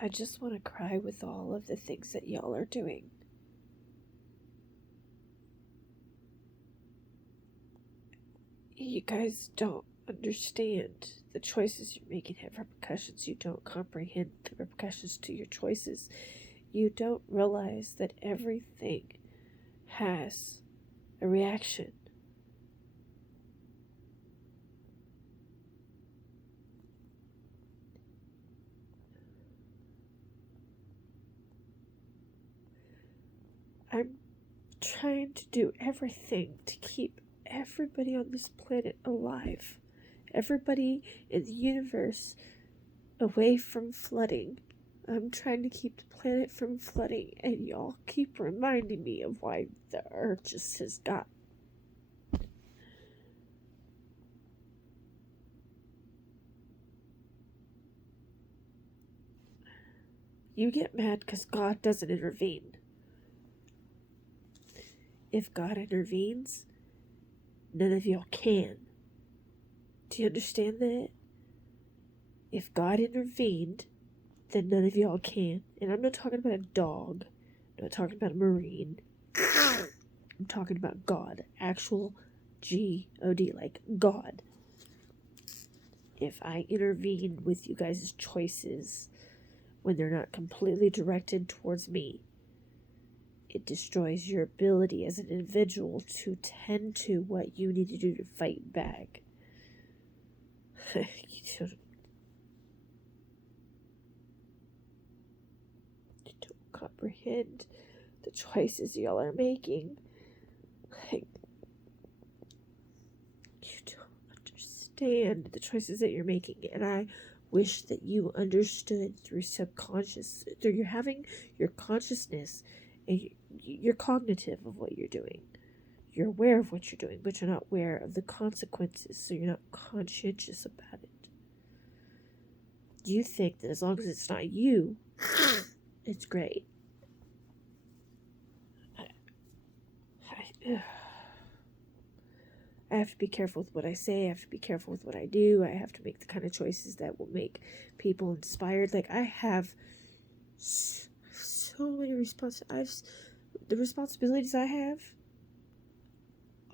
I just want to cry with all of the things that y'all are doing. You guys don't understand. The choices you're making have repercussions. You don't comprehend the repercussions to your choices. You don't realize that everything has a reaction. I'm trying to do everything to keep everybody on this planet alive. Everybody in the universe away from flooding. I'm trying to keep the planet from flooding, and y'all keep reminding me of why the Earth just has got. You get mad because God doesn't intervene. If God intervenes, none of y'all can. Do you understand that? If God intervened, then none of y'all can. And I'm not talking about a dog. I'm not talking about a marine. I'm talking about God. Actual G-O-D, like God. If I intervene with you guys' choices when they're not completely directed towards me, it destroys your ability as an individual to tend to what you need to do to fight back. You don't comprehend the choices y'all are making. Like, you don't understand the choices that you're making, and I wish that you understood through subconscious, through you're having your consciousness, and you're cognitive of what you're doing. You're aware of what you're doing, but you're not aware of the consequences, so you're not conscientious about it. You think that as long as it's not you, it's great. I have to be careful with what I say. I have to be careful with what I do. I have to make the kind of choices that will make people inspired. Like, I have so many responsibilities. The responsibilities I have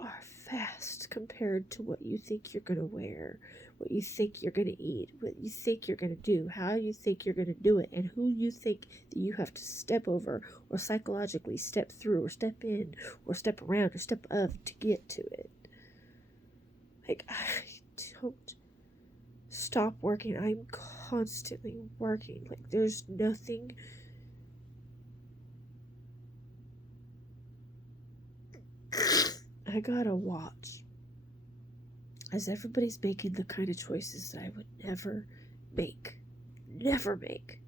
are vast compared to what you think you're going to wear, what you think you're going to eat, what you think you're going to do, how you think you're going to do it, and who you think that you have to step over or psychologically step through or step in or step around or step of to get to it. Like, I don't stop working. I'm constantly working. Like, there's nothing. I gotta watch as everybody's making the kind of choices that I would never make. Never make.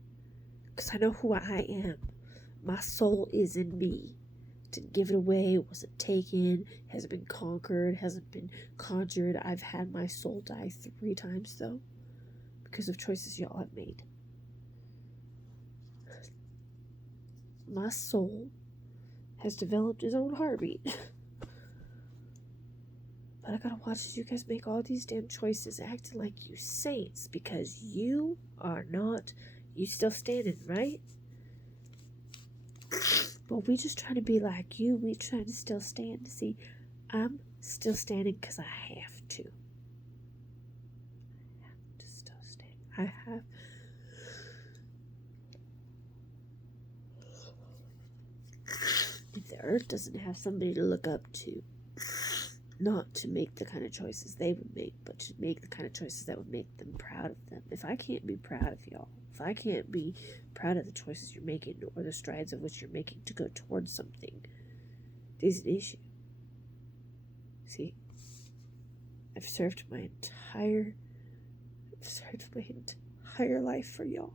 Because I know who I am. My soul is in me. Didn't give it away, wasn't taken, hasn't been conquered, hasn't been conjured. I've had my soul die 3 times, though, because of choices y'all have made. My soul has developed his own heartbeat. But I gotta watch as you guys make all these damn choices acting like you saints, because you are not. You still standing, right? But we just trying to be like you. We trying to still stand. See, I'm still standing because I have to. I have to still stand. I have. If the earth doesn't have somebody to look up to, not to make the kind of choices they would make, but to make the kind of choices that would make them proud of them. If I can't be proud of y'all, if I can't be proud of the choices you're making or the strides of which you're making to go towards something, there's an issue. See, I've served my entire life for y'all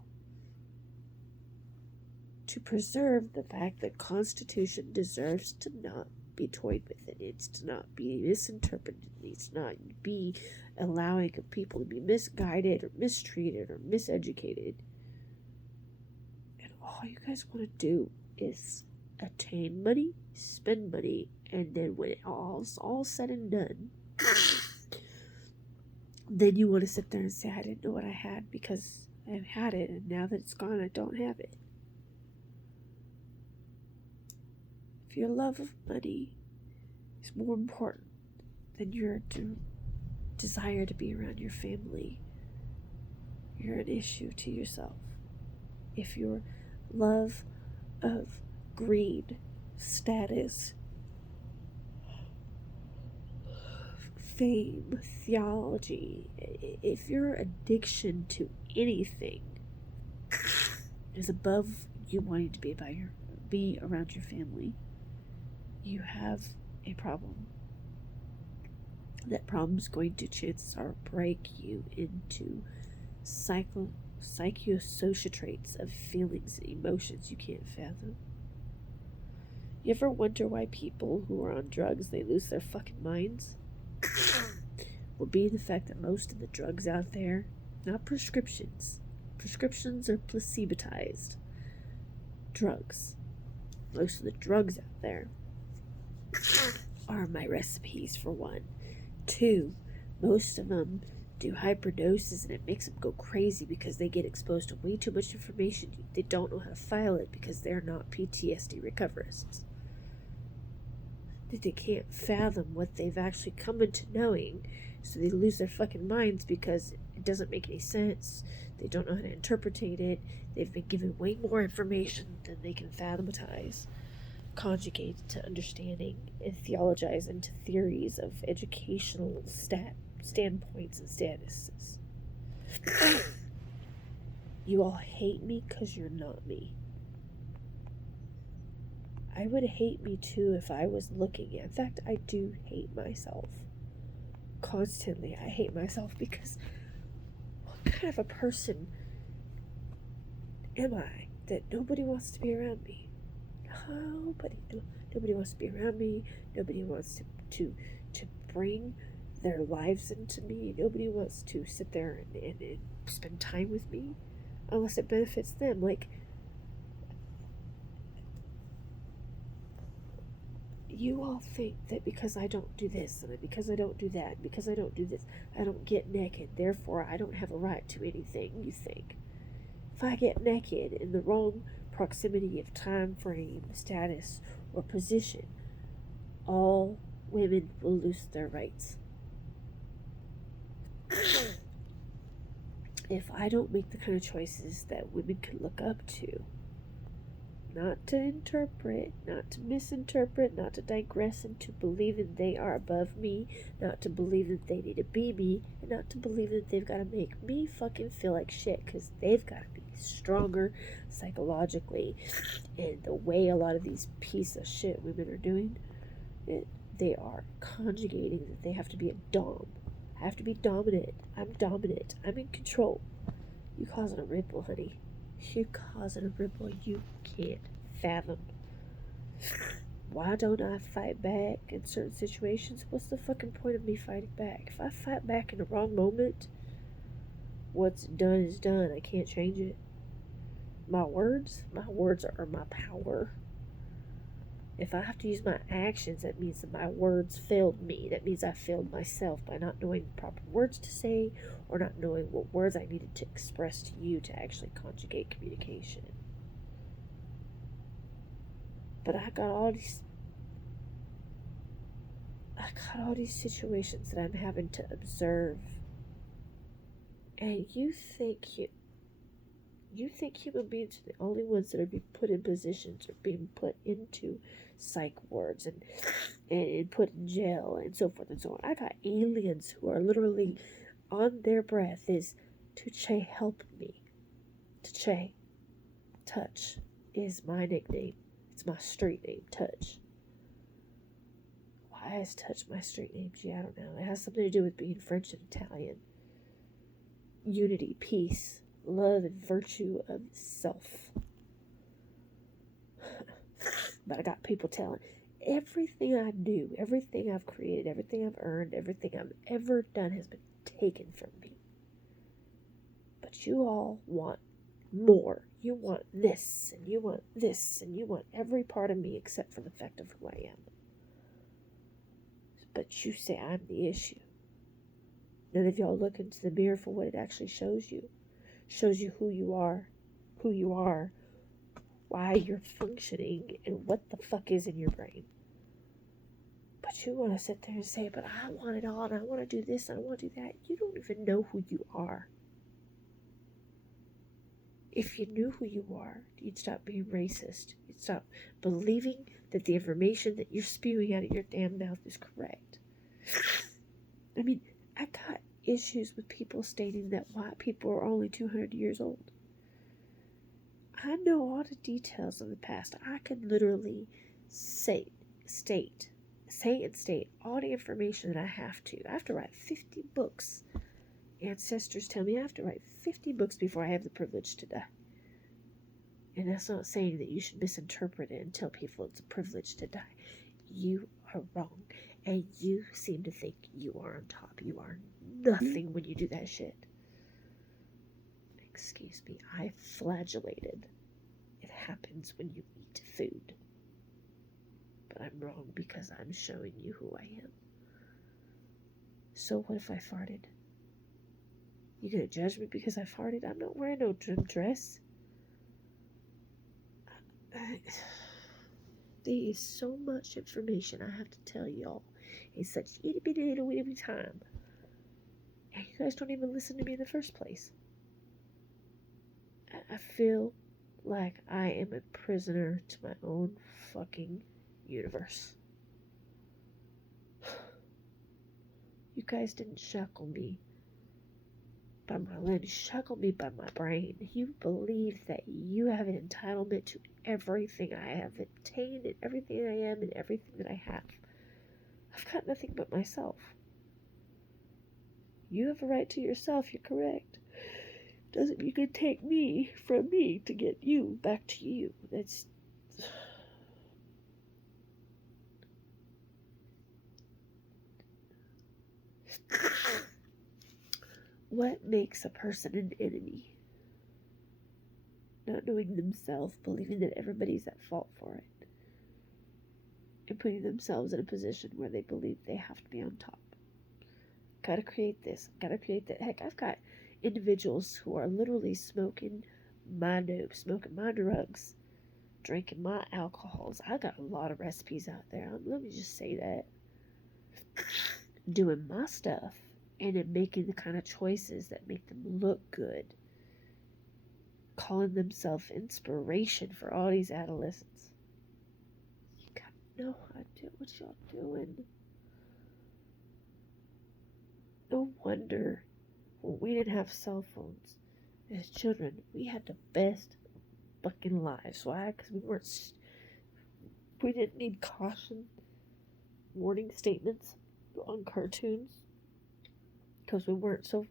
to preserve the fact that Constitution deserves to not be toyed with. It needs to not be misinterpreted. It needs to not be allowing people to be misguided or mistreated or miseducated. And all you guys want to do is attain money, spend money, and then when it all's all said and done, then you want to sit there and say, I didn't know what I had because I've had it, and now that it's gone, I don't have it. If your love of money is more important than your desire to be around your family, you're an issue to yourself. If your love of greed, status, fame, theology, if your addiction to anything is above you wanting to be around your family, you have a problem. That problem is going to, chances are, break you into psychosocial traits of feelings and emotions you can't fathom. You ever wonder why people who are on drugs, they lose their fucking minds? Will be the fact that most of the drugs out there, not prescriptions are placebotized drugs. Most of the drugs out there are my recipes, for one. Two, most of them do hyperdoses, and it makes them go crazy because they get exposed to way too much information. They don't know how to file it because they're not PTSD recoverists. They can't fathom what they've actually come into knowing, so they lose their fucking minds because it doesn't make any sense. They don't know how to interpret it. They've been given way more information than they can fathomatize, conjugate to understanding, and theologize into theories of educational standpoints and statuses. You all hate me because you're not me. I would hate me too if I was looking at. In fact, I do hate myself. Constantly, I hate myself because what kind of a person am I that nobody wants to be around me? Nobody wants to be around me. Nobody wants to bring their lives into me. Nobody wants to sit there and spend time with me unless it benefits them. Like, you all think that because I don't do this, and because I don't do that, because I don't do this, I don't get naked, therefore I don't have a right to anything, you think. If I get naked in the wrong proximity of time frame, status, or position, all women will lose their rights. If I don't make the kind of choices that women can look up to, not to interpret, not to misinterpret, not to digress into believing they are above me, not to believe that they need to be me, and not to believe that they've got to make me fucking feel like shit, because they've got to be stronger psychologically. And the way a lot of these piece of shit women are doing it, they are conjugating that they have to be a dom. I have to be dominant. I'm dominant. I'm in control. You causing a ripple, honey. You causing a ripple you can't fathom. Why don't I fight back in certain situations? What's the fucking point of me fighting back? If I fight back in the wrong moment, what's done is done. I can't change it. My words are my power. If I have to use my actions, that means that my words failed me. That means I failed myself by not knowing the proper words to say, or not knowing what words I needed to express to you to actually conjugate communication. But I got all these situations that I'm having to observe. And you think human beings are the only ones that are being put in positions or being put into psych wards and put in jail and so forth and so on. I got aliens who are literally on their breath is Tuche, help me. Tuche, Touch is my nickname. It's my street name, Touch. Why is Touch my street name? Gee, I don't know. It has something to do with being French and Italian. Unity, peace, love, and virtue of self. But I got people telling everything I do, everything I've created, everything I've earned, everything I've ever done has been taken from me. But you all want more. You want this, and you want this, and you want every part of me except for the fact of who I am. But you say I'm the issue. None of y'all look into the mirror for what it actually shows you. Shows you who you are, why you're functioning, and what the fuck is in your brain. But you want to sit there and say, but I want it all, and I want to do this, and I want to do that. You don't even know who you are. If you knew who you are, you'd stop being racist. You'd stop believing that the information that you're spewing out of your damn mouth is correct. I mean, I got issues with people stating that white people are only 200 years old. I know all the details of the past. I could literally state all the information that I have to. I have to write 50 books. Ancestors tell me I have to write 50 books before I have the privilege to die. And that's not saying that you should misinterpret it and tell people it's a privilege to die. You are wrong. And you seem to think you are on top. You are nothing when you do that shit. Excuse me, I flagellated. It happens when you eat food. But I'm wrong because I'm showing you who I am. So what if I farted? You gonna judge me because I farted? I'm not wearing no gym dress. There is so much information I have to tell y'all in such itty bitty little bitty time. And you guys don't even listen to me in the first place. I feel like I am a prisoner to my own fucking universe. You guys didn't shackle me by my limbs, shackle me by my brain. You believe that you have an entitlement to everything I have obtained and everything I am and everything that I have. I've got nothing but myself. You have a right to yourself, you're correct. Doesn't mean you can take me from me to get you back to you. That's... What makes a person an enemy? Not knowing themselves, believing that everybody's at fault for it, and putting themselves in a position where they believe they have to be on top. Gotta create this, gotta create that. Heck, I've got individuals who are literally smoking my dope, smoking my drugs, drinking my alcohols. I got a lot of recipes out there. Let me just say that. Doing my stuff and then making the kind of choices that make them look good. Calling themselves inspiration for all these adolescents. You got no idea what y'all doing. No wonder when we didn't have cell phones as children, we had the best fucking lives. Why? Because we didn't need caution, warning statements on cartoons. Because we weren't so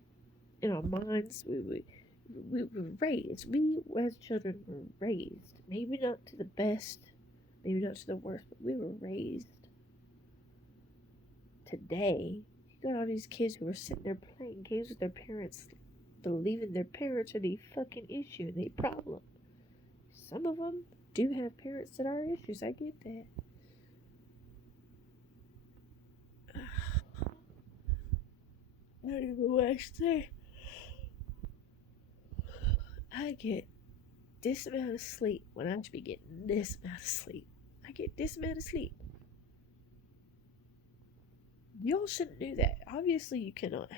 in our minds. We were raised. We as children were raised. Maybe not to the best, maybe not to the worst, but we were raised. Today, you got all these kids who are sitting there playing games with their parents, believing their parents are the fucking issue, the problem. Some of them do have parents that are issues. I get that. I don't even know what I should say. I get this amount of sleep when I should be getting this amount of sleep. I get this amount of sleep. Y'all shouldn't do that. Obviously, you cannot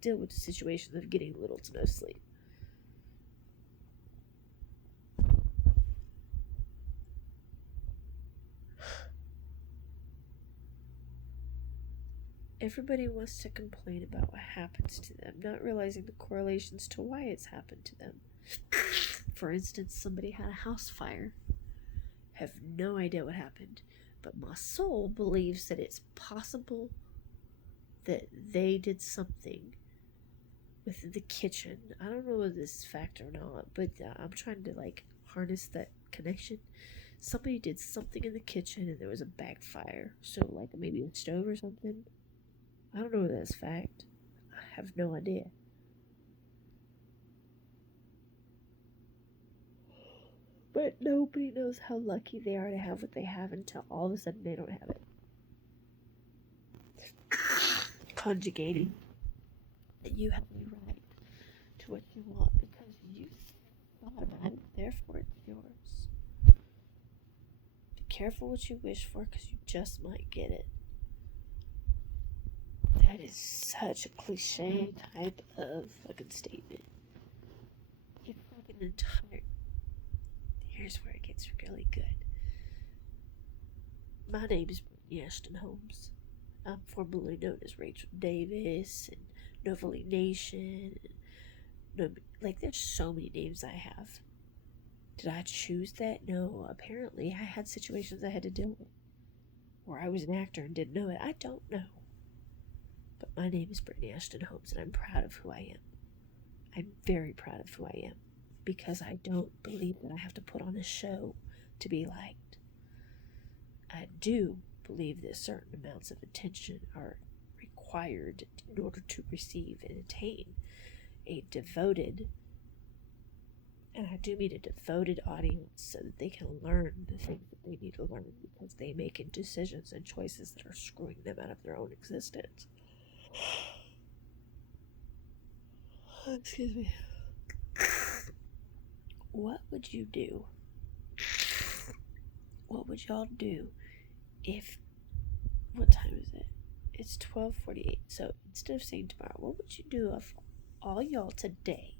deal with the situations of getting little to no sleep. Everybody wants to complain about what happens to them, not realizing the correlations to why it's happened to them. For instance, somebody had a house fire. Have no idea what happened, but my soul believes that it's possible that they did something with the kitchen. I don't know whether this is fact or not, but I'm trying to harness that connection. Somebody did something in the kitchen and there was a backfire. So maybe a stove or something. I don't know whether that's fact. I have no idea. But nobody knows how lucky they are to have what they have until all of a sudden they don't have it. Conjugating that you have the right to what you want because you thought about it, therefore it's yours. Be careful what you wish for because you just might get it. That is such a cliche type of fucking statement. It's like an entire. Here's where it gets really good. My name is Brittany Ashton Holmes. I'm formerly known as Rachel Davis and Novalee Nation. Like, there's so many names I have. Did I choose that? No. Apparently, I had situations I had to deal with. Or I was an actor and didn't know it. I don't know. But my name is Brittany Ashton Holmes, and I'm proud of who I am. I'm very proud of who I am. Because I don't believe that I have to put on a show to be liked. I do believe that certain amounts of attention are required in order to receive and attain a devoted, and I do mean a devoted audience, so that they can learn the things that they need to learn because they make decisions and choices that are screwing them out of their own existence. Excuse me. What would you do? What would y'all do if, what time is it? It's 12:48. So instead of saying tomorrow, what would you do if all y'all today,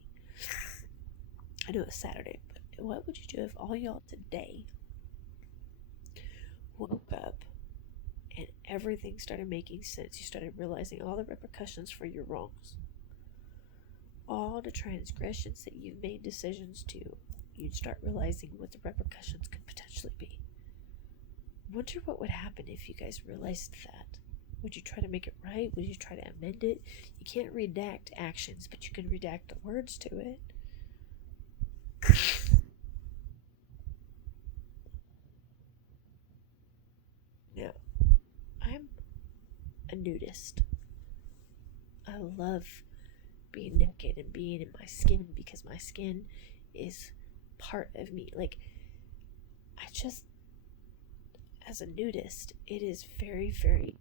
I know it's Saturday, but what would you do if all y'all today woke up and everything started making sense? You started realizing all the repercussions for your wrongs, all the transgressions that you've made decisions to. You'd start realizing what the repercussions could potentially be. Wonder what would happen if you guys realized that. Would you try to make it right? Would you try to amend it? You can't redact actions, but you can redact the words to it. Now, I'm a nudist. I love being naked and being in my skin because my skin is part of me. Like, as a nudist, it is very, very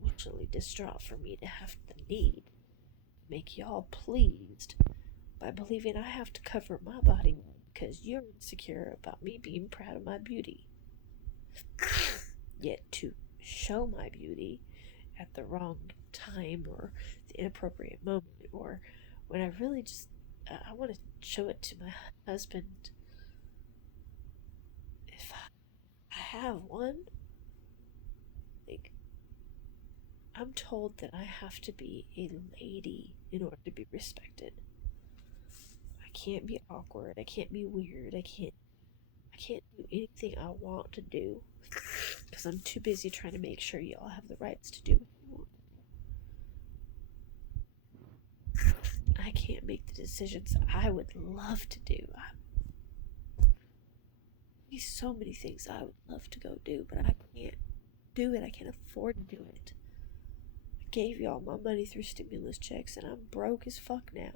emotionally distraught for me to have the need to make y'all pleased by believing I have to cover my body because you're insecure about me being proud of my beauty. Yet to show my beauty at the wrong time or the inappropriate moment, or when I really just I want to show it to my husband if I have one. Like, I'm told that I have to be a lady in order to be respected. I can't be awkward. I can't be weird. I can't do anything I want to do because I'm too busy trying to make sure y'all have the rights to do what you want. I can't make the decisions I would love to do. There's so many things I would love to go do, but I can't do it. I can't afford to do it. I gave y'all my money through stimulus checks, and I'm broke as fuck now.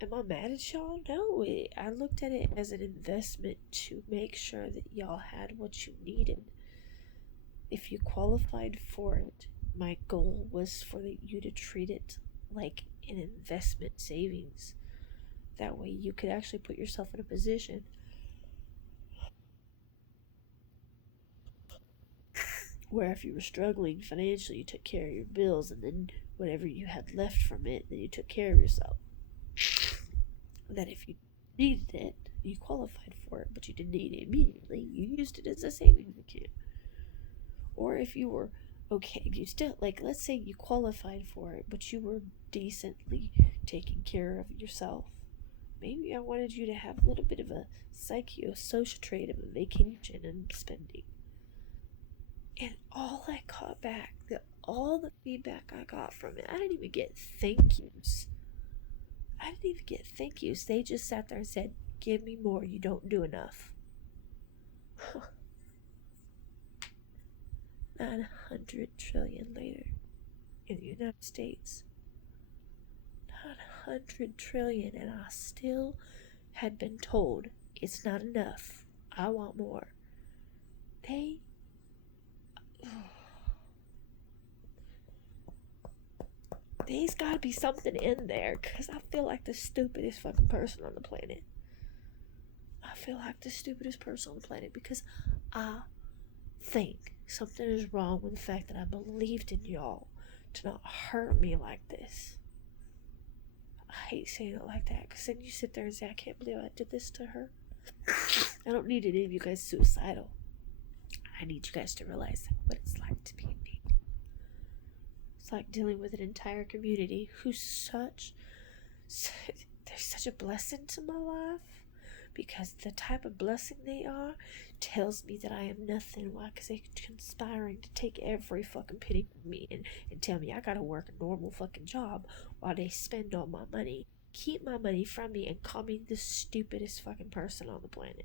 Am I mad at y'all? No, I looked at it as an investment to make sure that y'all had what you needed. If you qualified for it, my goal was for you to treat it like an investment savings. That way you could actually put yourself in a position where if you were struggling financially, you took care of your bills, and then whatever you had left from it, then you took care of yourself. That if you needed it, you qualified for it, but you didn't need it immediately, you used it as a savings account. Or if you were okay, you still, like, let's say you qualified for it, but you were decently taking care of yourself. Maybe I wanted you to have a little bit of a psychosocial trade of a vacation and spending. And all I got back, all the feedback I got from it, I didn't even get thank yous. They just sat there and said, give me more, you don't do enough. 900 trillion later in the United States. 900 trillion, and I still had been told it's not enough. I want more. There's gotta be something in there, because I feel like the stupidest fucking person on the planet. I feel like the stupidest person on the planet because I think something is wrong with the fact that I believed in y'all to not hurt me like this. I hate saying it like that because then you sit there and say, I can't believe I did this to her. I don't need any of you guys suicidal. I need you guys to realize what it's like to be me. It's like dealing with an entire community who's they're such a blessing to my life, because the type of blessing they are tells me that I am nothing. Why? Because they're conspiring to take every fucking penny from me and tell me I gotta work a normal fucking job while they spend all my money, keep my money from me, and call me the stupidest fucking person on the planet.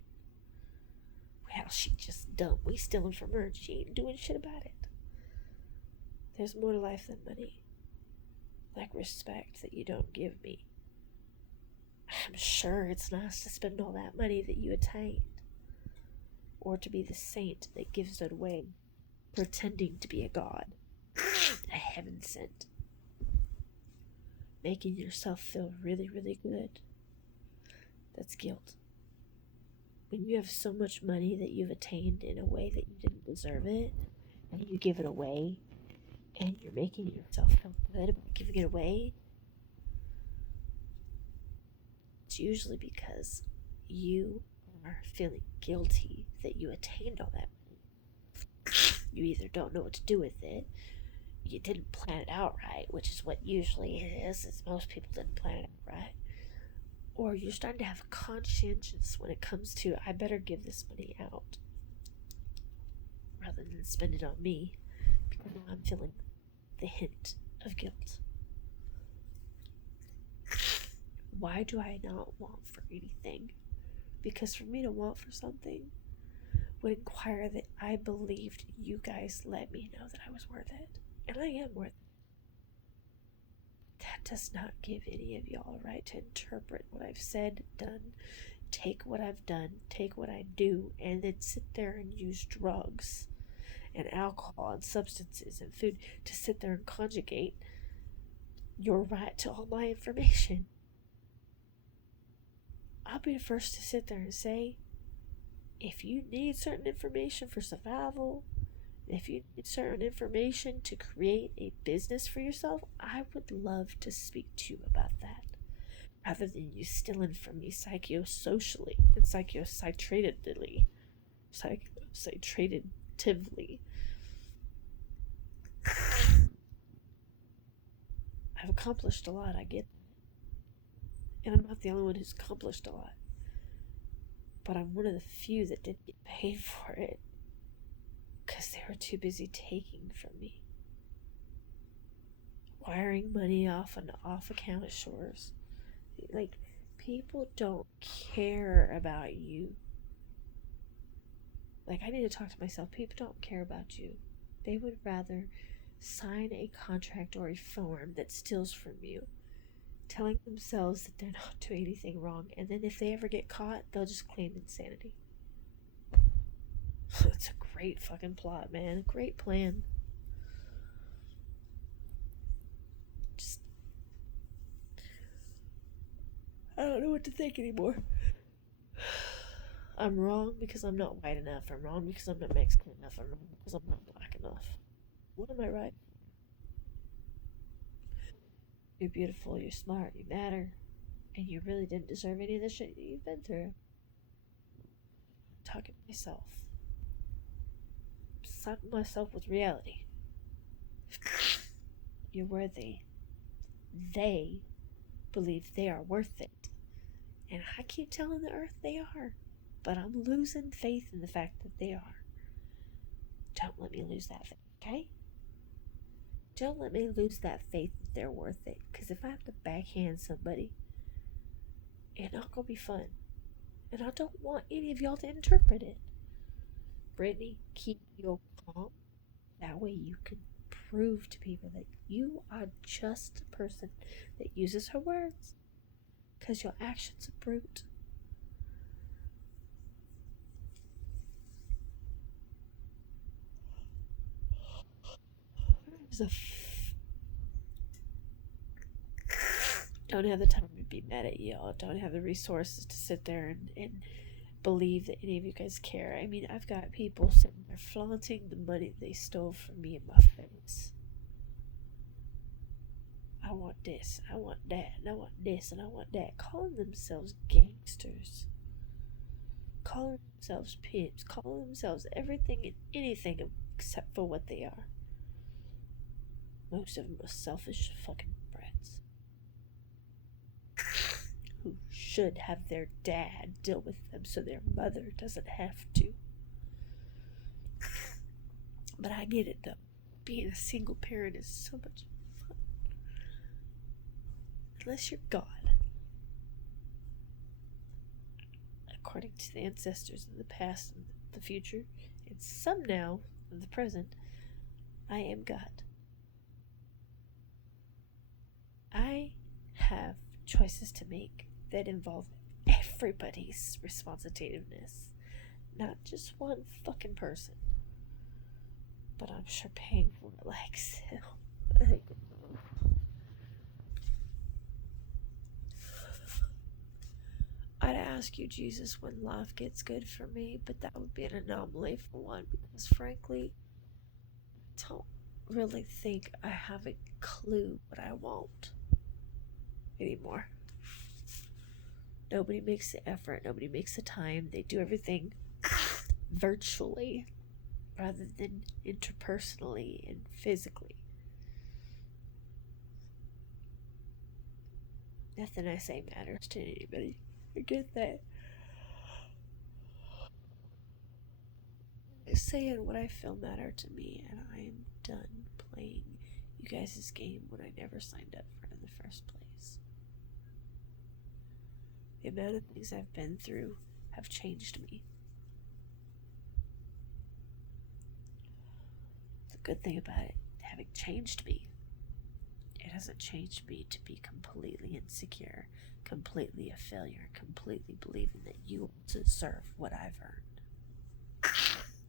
Well, she just dumb. We stealing from her and she ain't doing shit about it. There's more to life than money. Like respect that you don't give me. I'm sure it's nice to spend all that money that you attained. Or to be the saint that gives it away, pretending to be a god. A heaven sent. Making yourself feel really, really good. That's guilt. When you have so much money that you've attained in a way that you didn't deserve it, and you give it away, and you're making yourself feel good about giving it away, it's usually because you are feeling guilty that you attained all that money. You either don't know what to do with it, you didn't plan it out right, which is what usually it is most people didn't plan it out right, or you're starting to have a conscience when it comes to, I better give this money out rather than spend it on me, because now I'm feeling the hint of guilt. Why do I not want for anything? Because for me to want for something would inquire that I believed you guys let me know that I was worth it. And I am worth it. That does not give any of y'all a right to interpret what I've said, done, take what I've done, take what I do, and then sit there and use drugs and alcohol and substances and food to sit there and conjugate your right to all my information. I'll be the first to sit there and say, if you need certain information for survival, if you need certain information to create a business for yourself, I would love to speak to you about that, rather than you stealing from me psychosocially and psychocitratively. I've accomplished a lot, I get that. And I'm not the only one who's accomplished a lot. But I'm one of the few that didn't get paid for it, because they were too busy taking from me. Wiring money off and off account shores. Like, people don't care about you. Like, I need to talk to myself. People don't care about you. They would rather sign a contract or a form that steals from you, telling themselves that they're not doing anything wrong, and then if they ever get caught, they'll just claim insanity. It's a great fucking plot, man. Great plan. Just, I don't know what to think anymore. I'm wrong because I'm not white enough. I'm wrong because I'm not Mexican enough. I'm wrong because I'm not black enough. What am I right? You're beautiful, you're smart, you matter, and you really didn't deserve any of the shit you've been through. I'm talking to myself. Slapping myself with reality. You're worthy. They believe they are worth it. And I keep telling the earth they are. But I'm losing faith in the fact that they are. Don't let me lose that faith, okay? Don't let me lose that faith that they're worth it. Because if I have to backhand somebody, it's not going to be fun. And I don't want any of y'all to interpret it. Brittany, keep your calm. That way you can prove to people that you are just a person that uses her words. Because your actions are brute. There's Don't have the time to be mad at y'all. Don't have the resources to sit there and believe that any of you guys care. I mean, I've got people sitting there flaunting the money they stole from me in my face. I want this, I want that, and I want this, and I want that. Calling themselves gangsters. Calling themselves pimps. Calling themselves everything and anything except for what they are. Most of them are selfish fucking brats. Who should have their dad deal with them so their mother doesn't have to. But I get it though. Being a single parent is so much fun. Unless you're God. According to the ancestors in the past and the future, and some now in the present, I am God. I have choices to make that involve everybody's responsiveness, not just one fucking person. But I'm sure paying for it like hell. I'd ask you, Jesus, when life gets good for me, but that would be an anomaly for one, because frankly, I don't really think I have a clue what I want anymore. Nobody makes the effort, nobody makes the time, they do everything virtually rather than interpersonally and physically. Nothing I say matters to anybody. I get that. I'm saying what I feel matter to me, and I'm done playing you guys' game when I never signed up for it in the first place. The amount of things I've been through have changed me. The good thing about it, having changed me, it hasn't changed me to be completely insecure, completely a failure, completely believing that you deserve what I've earned.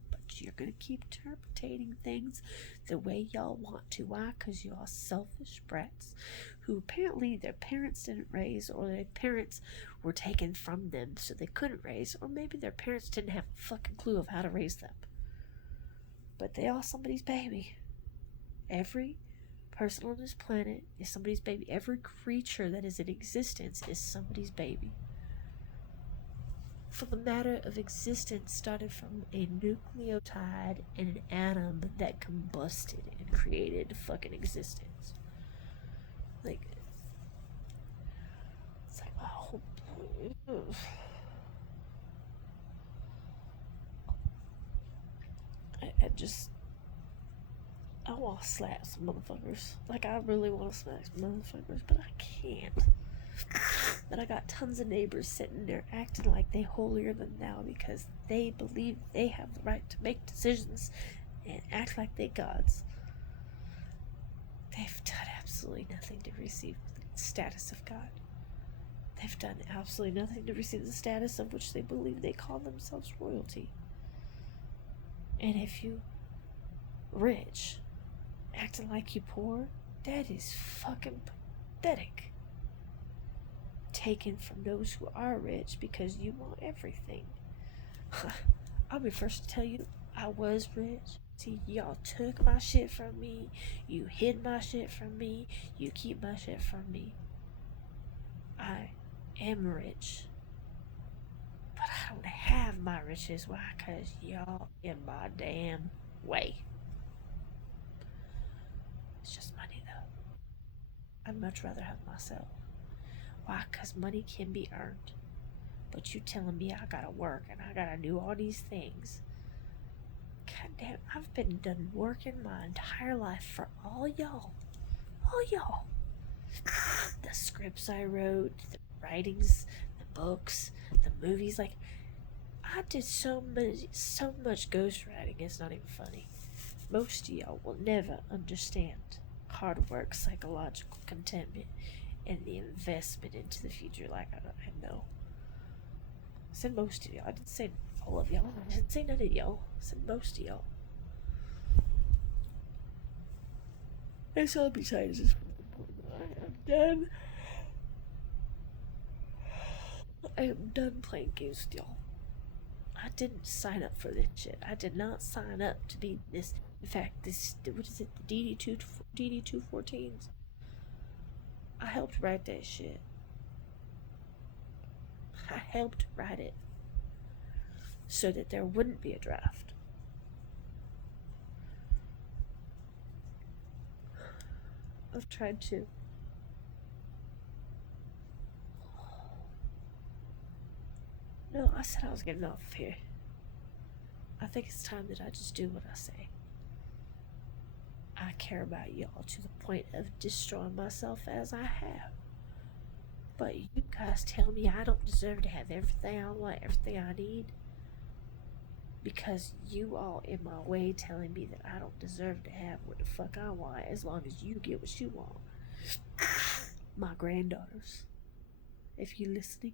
But you're gonna keep interpreting things the way y'all want to. Why? Because y'all selfish brats who apparently their parents didn't raise, or their parents were taken from them so they couldn't raise, or maybe their parents didn't have a fucking clue of how to raise them. But they are somebody's baby. Every person on this planet is somebody's baby. Every creature that is in existence is somebody's baby. For the matter of existence started from a nucleotide and an atom that combusted and created fucking existence. Like, it's like, oh, I want to slap some motherfuckers. Like, I really want to smack some motherfuckers, but I can't. But I got tons of neighbors sitting there acting like they holier than thou because they believe they have the right to make decisions and act like they gods. They've done absolutely nothing to receive the status of God. They've done absolutely nothing to receive the status of which they believe they call themselves royalty. And if you rich acting like you poor, that is fucking pathetic. Taken from those who are rich because you want everything. I'll be first to tell you, I was rich. See, y'all took my shit from me. You hid my shit from me. You keep my shit from me. I am rich. But I don't have my riches. Why? Because y'all in my damn way. It's just money, though. I'd much rather have myself. Why? Because money can be earned. But you telling me I gotta work and I gotta do all these things. God damn, I've been done working my entire life for all y'all. All y'all. The scripts I wrote, the writings, the books, the movies. Like, I did so much ghostwriting, it's not even funny. Most of y'all will never understand hard work, psychological contentment, and the investment into the future like I know. I said most of y'all. I didn't say all of y'all. I didn't say none of y'all. I said most of y'all. That's all besides this. I'm done I am done playing games with y'all. I didn't sign up for this shit. I did not sign up to be this. In fact, this, what is it, the DD214s? I helped write that shit. I helped write it so that there wouldn't be a draft. I've tried to. No, I said I was getting off here. I think it's time that I just do what I say. I care about y'all to the point of destroying myself as I have. But you guys tell me I don't deserve to have everything I want, everything I need. Because you all in my way telling me that I don't deserve to have what the fuck I want as long as you get what you want. My granddaughters, if you're listening,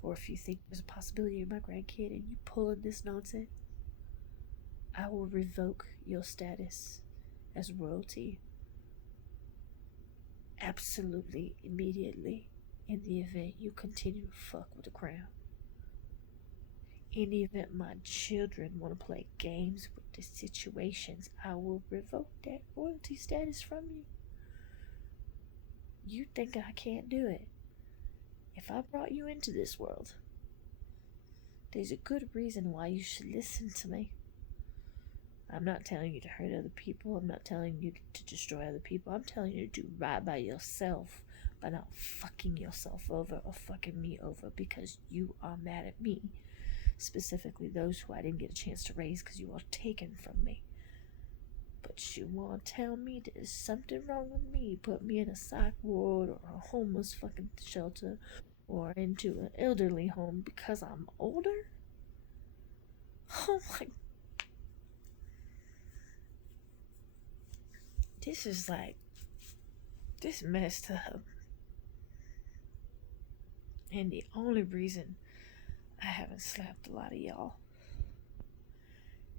or if you think there's a possibility you're my grandkid and you pulling this nonsense, I will revoke your status as royalty absolutely immediately in the event you continue to fuck with the crown. In the event my children want to play games with the situations, I will revoke that royalty status from you. You think I can't do it? If I brought you into this world, there's a good reason why you should listen to me. I'm not telling you to hurt other people. I'm not telling you to destroy other people. I'm telling you to do right by yourself by not fucking yourself over or fucking me over because you are mad at me. Specifically those who I didn't get a chance to raise because you are taken from me. But you want to tell me there's something wrong with me, put me in a psych ward or a homeless fucking shelter or into an elderly home because I'm older? Oh my... This is like... This messed up. And the only reason I haven't slapped a lot of y'all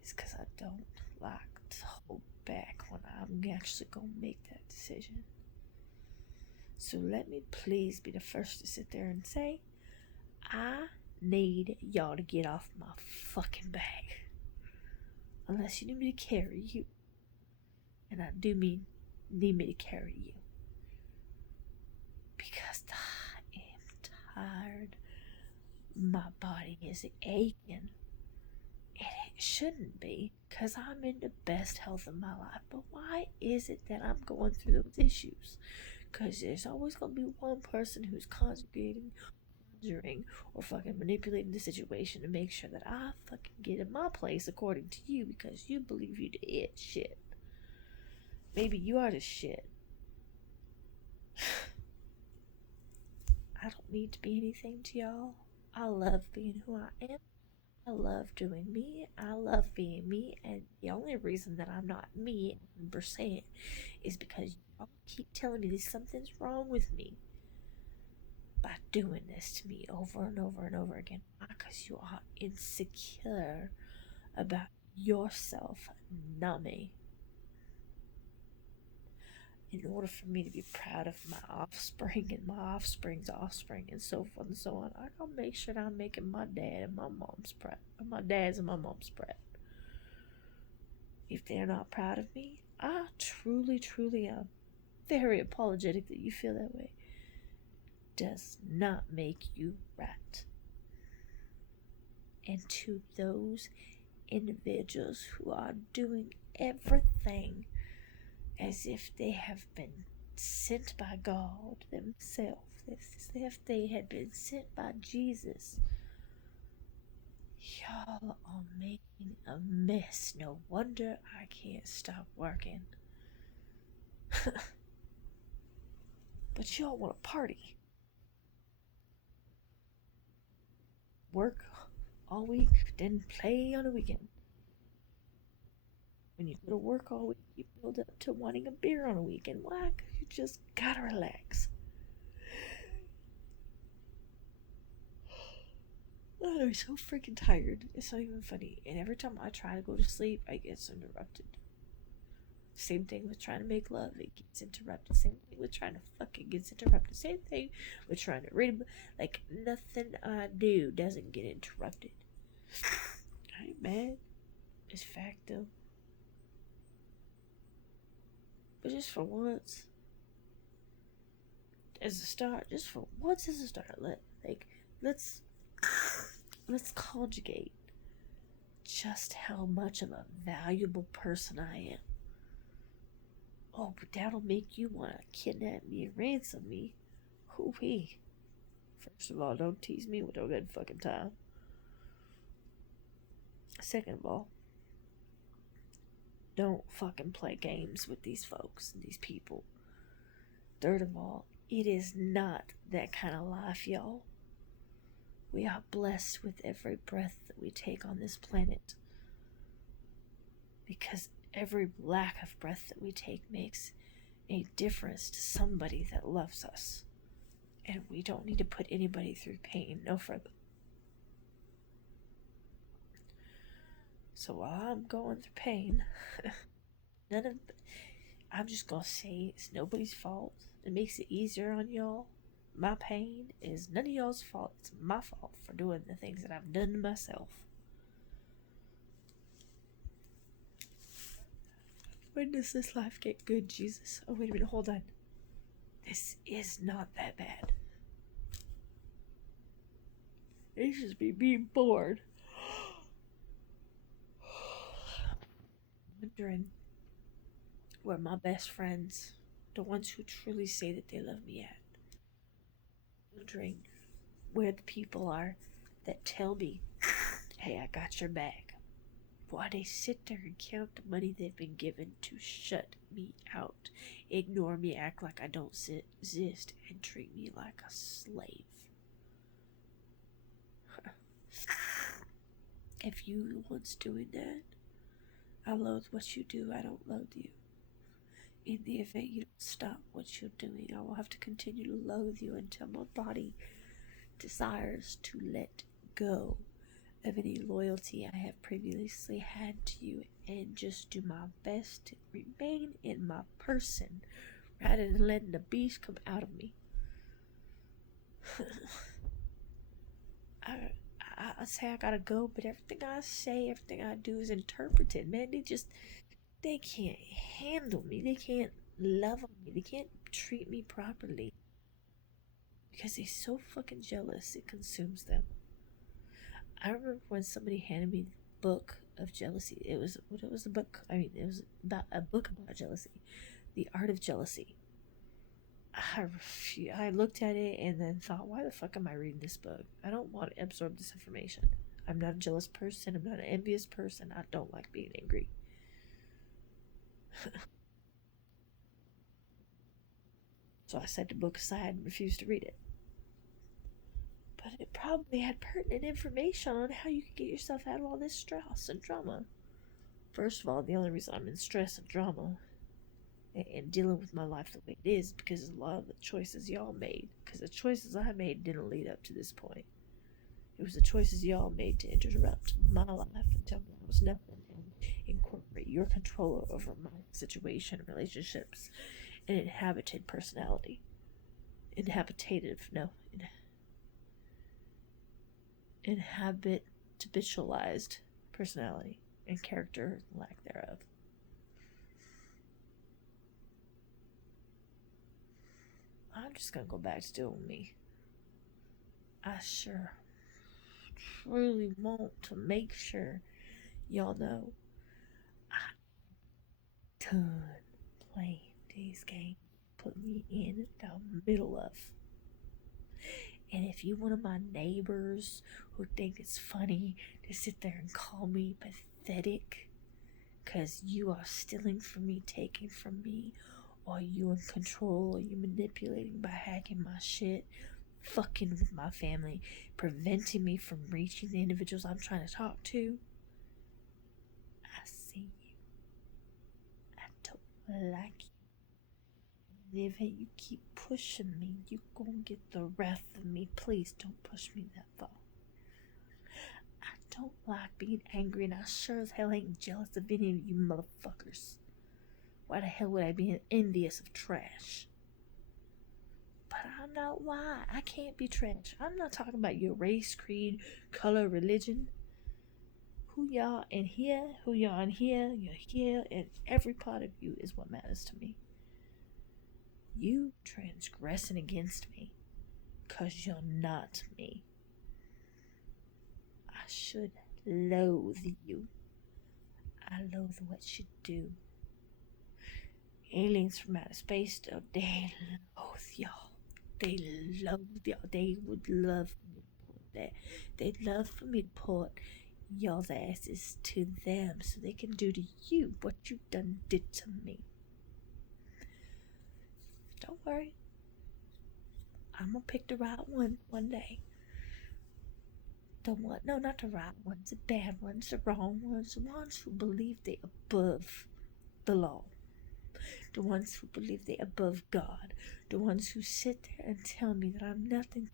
is because I don't like to hold back when I'm actually gonna make that decision. So let me please be the first to sit there and say, I need y'all to get off my fucking back. Unless you need me to carry you. And I do mean need me to carry you. Because I am tired. My body is aching. And it shouldn't be, because I'm in the best health of my life. But why is it that I'm going through those issues? Because there's always going to be one person who's conjuring, or fucking manipulating the situation to make sure that I fucking get in my place according to you because you believe you the it shit. Maybe you are the shit. I don't need to be anything to y'all. I love being who I am. I love doing me. I love being me. And the only reason that I'm not me 100% is because y'all keep telling me that something's wrong with me by doing this to me over and over and over again. Because you are insecure about yourself, not me. In order for me to be proud of my offspring and my offspring's offspring and so forth and so on, I gotta make sure that I'm making my dad and my mom's proud. My dad's and my mom's proud. If they're not proud of me, I truly, truly am very apologetic that you feel that way. Does not make you right. And to those individuals who are doing everything as if they have been sent by God themselves, as if they had been sent by Jesus, y'all are making a mess. No wonder I can't stop working. But y'all want to party. Work all week, then play on the weekend. When you go to work all week, you build up to wanting a beer on a weekend. Why? You just gotta relax. Oh, I'm so freaking tired. It's not even funny. And every time I try to go to sleep, I get interrupted. Same thing with trying to make love. It gets interrupted. Same thing with trying to fuck. It gets interrupted. Same thing with trying to read. Like, nothing I do doesn't get interrupted. I ain't mad. It's fact, though. But just for once, as a start, just for once as a start, let's conjugate just how much of a valuable person I am. Oh, but that'll make you want to kidnap me and ransom me. Hoo-wee. First of all, don't tease me with no good fucking time. Second of all, don't fucking play games with these folks and these people. Third of all, it is not that kind of life, y'all. We are blessed with every breath that we take on this planet. Because every lack of breath that we take makes a difference to somebody that loves us. And we don't need to put anybody through pain no further. So while I'm going through pain, I'm just gonna say it's nobody's fault. It makes it easier on y'all. My pain is none of y'all's fault. It's my fault for doing the things that I've done to myself. When does this life get good, Jesus? Oh, wait a minute, hold on. This is not that bad. It's just me being bored. Wondering where my best friends, the ones who truly say that they love me, at. Wondering where the people are that tell me, hey, I got your back. Why they sit there and count the money they've been given to shut me out, ignore me, act like I don't exist, and treat me like a slave. If you the one's doing that, I loathe what you do, I don't loathe you. In the event you don't stop what you're doing, I will have to continue to loathe you until my body desires to let go of any loyalty I have previously had to you and just do my best to remain in my person rather than letting the beast come out of me. I say I gotta go, but everything I say, everything I do is interpreted. Man, they can't handle me. They can't love me. They can't treat me properly. Because they're so fucking jealous, it consumes them. I remember when somebody handed me the book of jealousy. It was a book. I mean, it was about a book about jealousy, The Art of Jealousy. I looked at it and then thought, why the fuck am I reading this book? I don't want to absorb this information. I'm not a jealous person. I'm not an envious person. I don't like being angry. So I set the book aside and refused to read it. But it probably had pertinent information on how you could get yourself out of all this stress and drama. First of all, the only reason I'm in stress and drama and dealing with my life the way it is because of a lot of the choices y'all made. Because the choices I made didn't lead up to this point. It was the choices y'all made to interrupt my life and tell me I was nothing and incorporate your control over my situation, relationships, and inhabited personality. Inhabitualized personality and character lack thereof. I'm just gonna go back to doing me. I sure truly want to make sure y'all know I done playing these games. Put me in the middle of. And if you one of my neighbors who think it's funny to sit there and call me pathetic because you are stealing from me, taking from me, or you in control, or you manipulating by hacking my shit, fucking with my family, preventing me from reaching the individuals I'm trying to talk to, I see you. I don't like you. In the event you keep pushing me, you gonna get the wrath of me. Please don't push me that far. I don't like being angry, and I sure as hell ain't jealous of any of you motherfuckers. Why the hell would I be envious of trash? But I'm not why. I can't be trash. I'm not talking about your race, creed, color, religion. Who y'all in here, who y'all in here, you're here, and every part of you is what matters to me. You transgressing against me, 'cause you're not me. I should loathe you. I loathe what you do. Aliens from outer space, though, they loathe y'all. They loathe y'all. They would love me to put that. They'd love for me to put y'all's asses to them so they can do to you what you done did to me. Don't worry. I'm gonna pick the right one day. The one, no, not the right ones, the bad ones, the wrong ones, the ones who believe they above the law, the ones who believe they above God, the ones who sit there and tell me that I'm nothing.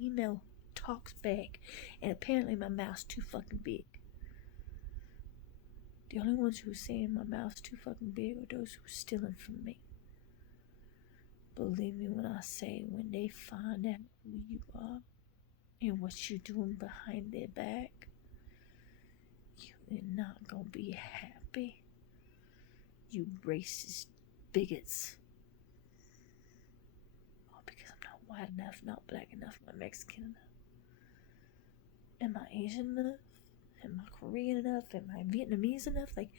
Email talks back, and apparently my mouth's too fucking big. The only ones who are saying my mouth's too fucking big are those who are stealing from me. Believe me when I say, when they find out who you are and what you're doing behind their back, you are not gonna be happy. You racist bigots. Oh, because I'm not white enough, not black enough, not Mexican enough. Am I Asian enough? Am I Korean enough? Am I Vietnamese enough? Like,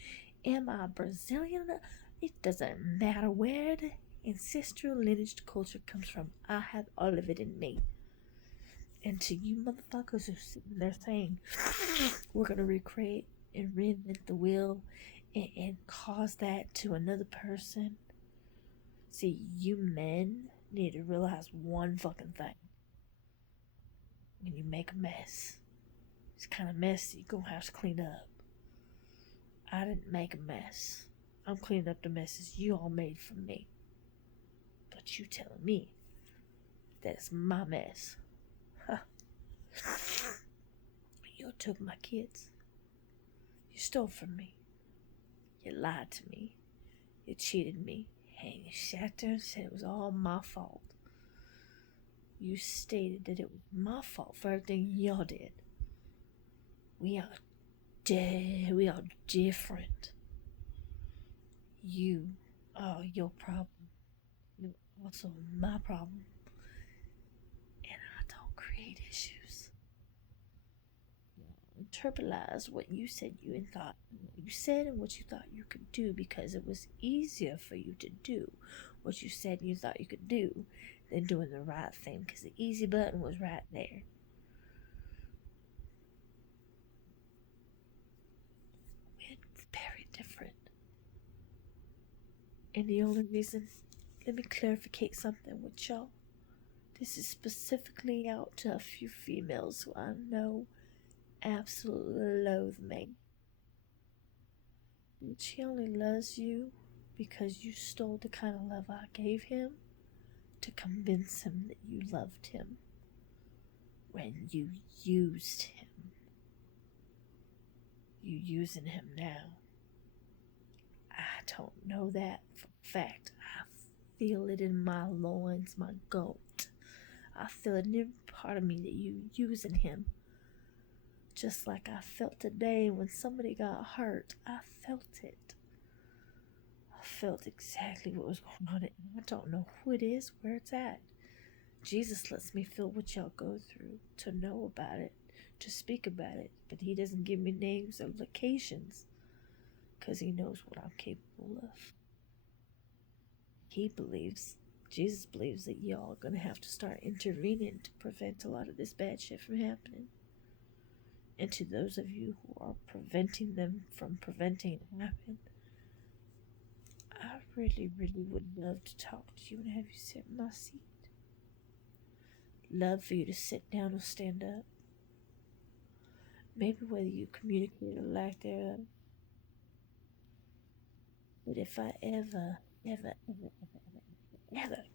am I Brazilian enough? It doesn't matter where the ancestral lineage culture comes from. I have all of it in me. And to you motherfuckers who are sitting there saying, we're going to recreate and reinvent the wheel and cause that to another person. See, you men need to realize one fucking thing. When you make a mess, it's kind of messy. You're going to have to clean up. I didn't make a mess. I'm cleaning up the messes you all made for me. But you telling me that it's my mess. Huh. You took my kids. You stole from me. You lied to me. You cheated me. And you sat there and said it was all my fault. You stated that it was my fault for everything y'all did. We are different. You are your problem. You're also my problem. And I don't create issues. Internalize what you said you thought you said and what you thought you could do, because it was easier for you to do what you said you thought you could do than doing the right thing, because the easy button was right there. We're very different. And the only reason, let me clarify something with y'all. This is specifically out to a few females who I know absolutely loathe me. She only loves you because you stole the kind of love I gave him to convince him that you loved him when you used him. You using him now. I don't know that for a fact. I feel it in my loins, my gut. I feel it in every part of me that you using him. Just like I felt today when somebody got hurt. I felt it. I felt exactly what was going on. And I don't know who it is, where it's at. Jesus lets me feel what y'all go through, to know about it, to speak about it. But he doesn't give me names or locations, because he knows what I'm capable of. Jesus believes that y'all are going to have to start intervening to prevent a lot of this bad shit from happening. And to those of you who are preventing them from preventing it happen, I really, really would love to talk to you and have you sit in my seat. Love for you to sit down or stand up. Maybe whether you communicate or lack thereof. But if I ever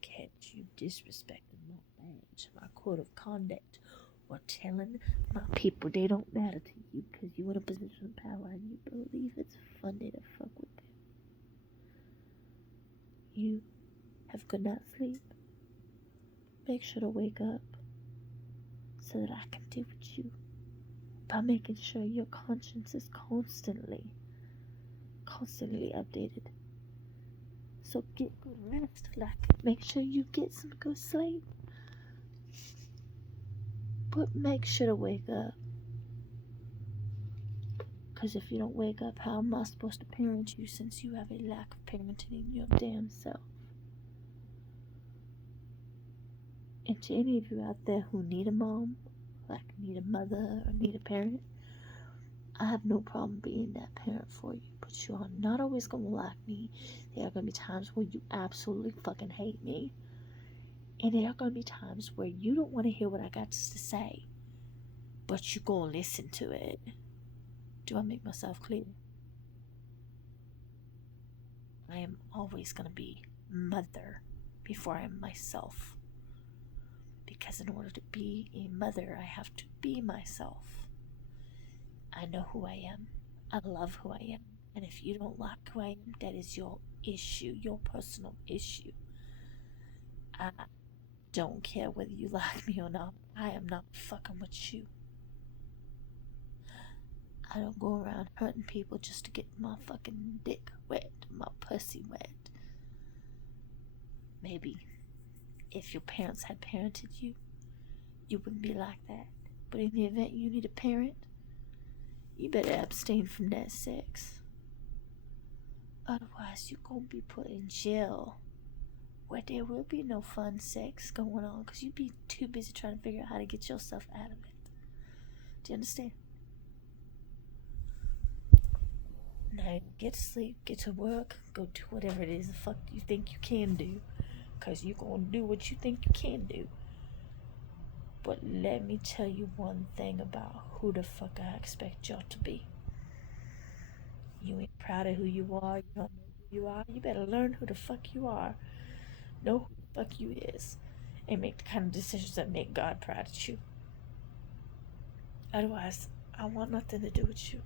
catch you disrespecting my badge, my code of conduct, or telling my people they don't matter to you because you're in a position of power and you believe it's funny to fuck with them, you have good night's sleep, make sure to wake up so that I can deal with you by making sure your conscience is constantly updated. So get good rest, like make sure you get some good sleep. But make sure to wake up. Because if you don't wake up, how am I supposed to parent you since you have a lack of parenting in your damn self? And to any of you out there who need a mom, like need a mother or need a parent, I have no problem being that parent for you. But you are not always going to like me. There are going to be times where you absolutely fucking hate me. And there are going to be times where you don't want to hear what I got to say. But you going to listen to it. Do I make myself clear? I am always going to be mother before I am myself. Because in order to be a mother, I have to be myself. I know who I am. I love who I am. And if you don't like who I am, that is your issue, your personal issue. I don't care whether you like me or not. I am not fucking with you. I don't go around hurting people just to get my fucking dick wet, my pussy wet. Maybe if your parents had parented you, you wouldn't be like that. But in the event you need a parent, you better abstain from that sex. Otherwise, you're gonna be put in jail where there will be no fun sex going on because you'd be too busy trying to figure out how to get yourself out of it. Do you understand? Now, get to sleep, get to work, go do whatever it is the fuck you think you can do because you're gonna do what you think you can do. But let me tell you one thing about who the fuck I expect y'all to be. You ain't proud of who you are, you don't know who you are, you better learn who the fuck you are. Know who the fuck you is. And make the kind of decisions that make God proud of you. Otherwise, I want nothing to do with you.